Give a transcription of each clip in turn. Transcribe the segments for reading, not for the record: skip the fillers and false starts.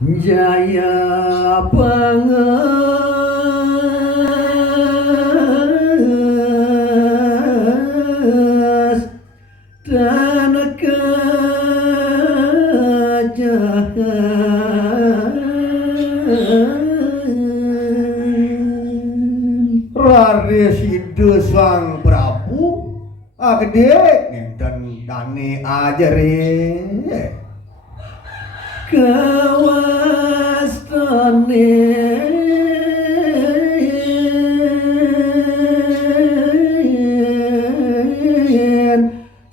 Jaya pangas dan kajahan Rare Sida Sang Prabu agede ngenten dane ajare kawastane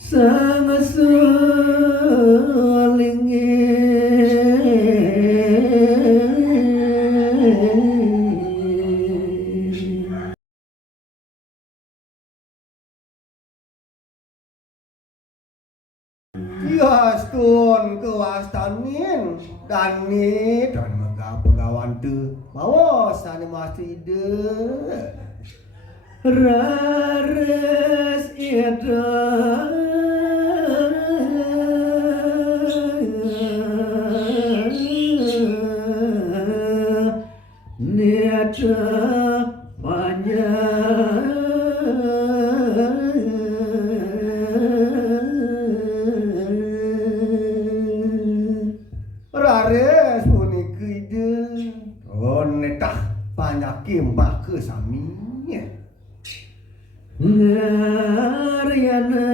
sang selingin Yastun kewastanin dani dan mega pegawan tu bawa sane maside rares ida niata panjang rares puniki ide onetah panyaki mbah kesaminya Ngaryana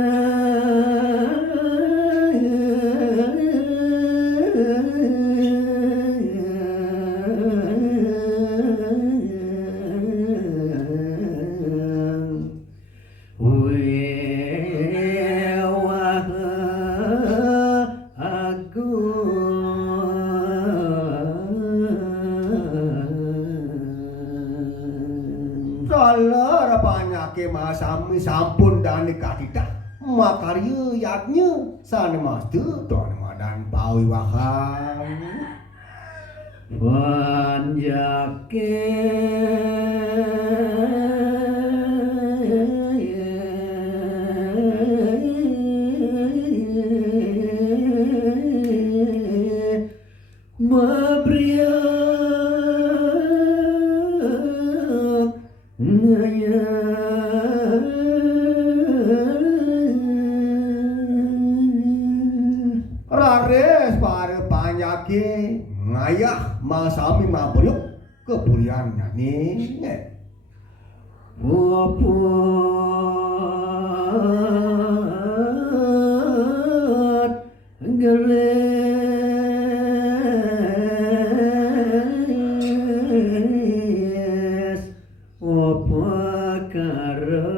wewah agung salah panyaki masami sampun dani kadidah makarya yatnya sane maste don madan pawiwahan panjake mabriak ngayang rares pare panyaki ngayah masami mabruk kebulian nyanyi Wapot geres Wapakara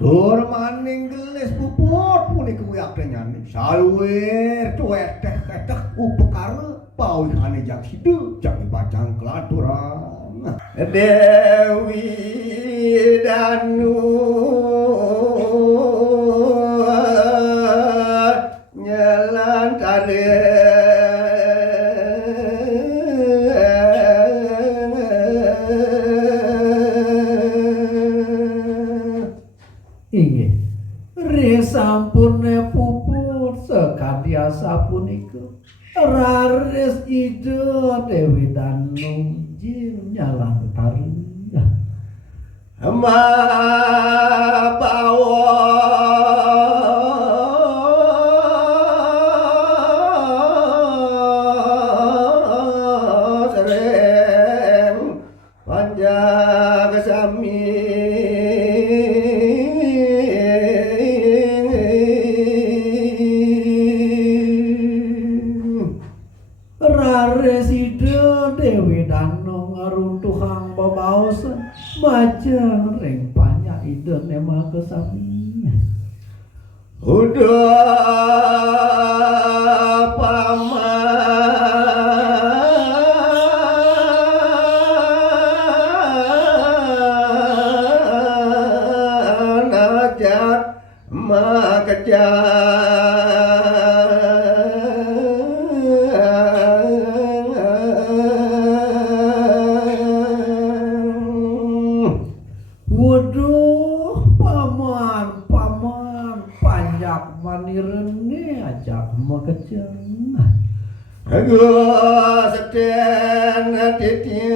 Dur maning gelis puput punika wiakte nyanyi saluwer tuweteh-teteh upekara pawihane jang sidu jang bacang kelaturan Dewi Danu nyelantare inggih resampune puput sekadya sapunika rares ida Dewi Danu jin nyalang tari Ma bawa sereng panjang sami Raresida Dewi Danu ngaruntuhang babaos majeng ring panyak ida nema kesami udah paman ajat makejar ajak manirene ajak makejeng. Aku sedang titiang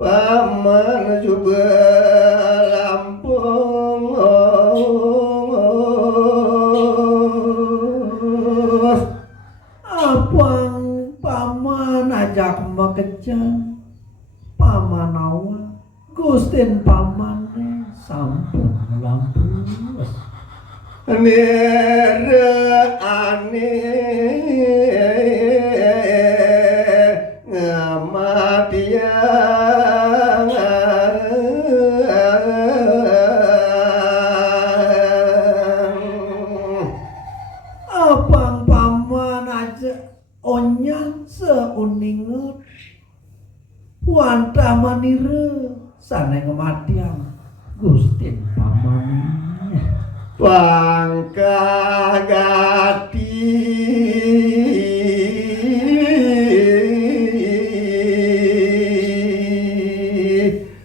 paman juga Lampung. Apang paman ajak makejeng pamanawa Gustin pamane sampun lampus. Nere ane ngamatiang Apang paman aja onyang seuninget wantah manire sana kematian Gustin pamane Bangka gati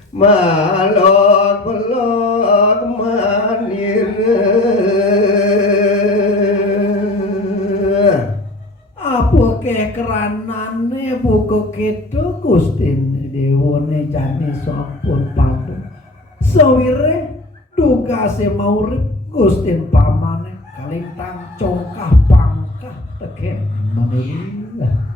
malon pelok manir apa kekeranane buku kedo Gustin dewane jane sampun padu sawire dugase maurip Gustin pamane kalintang congkah pangkah tegen manila.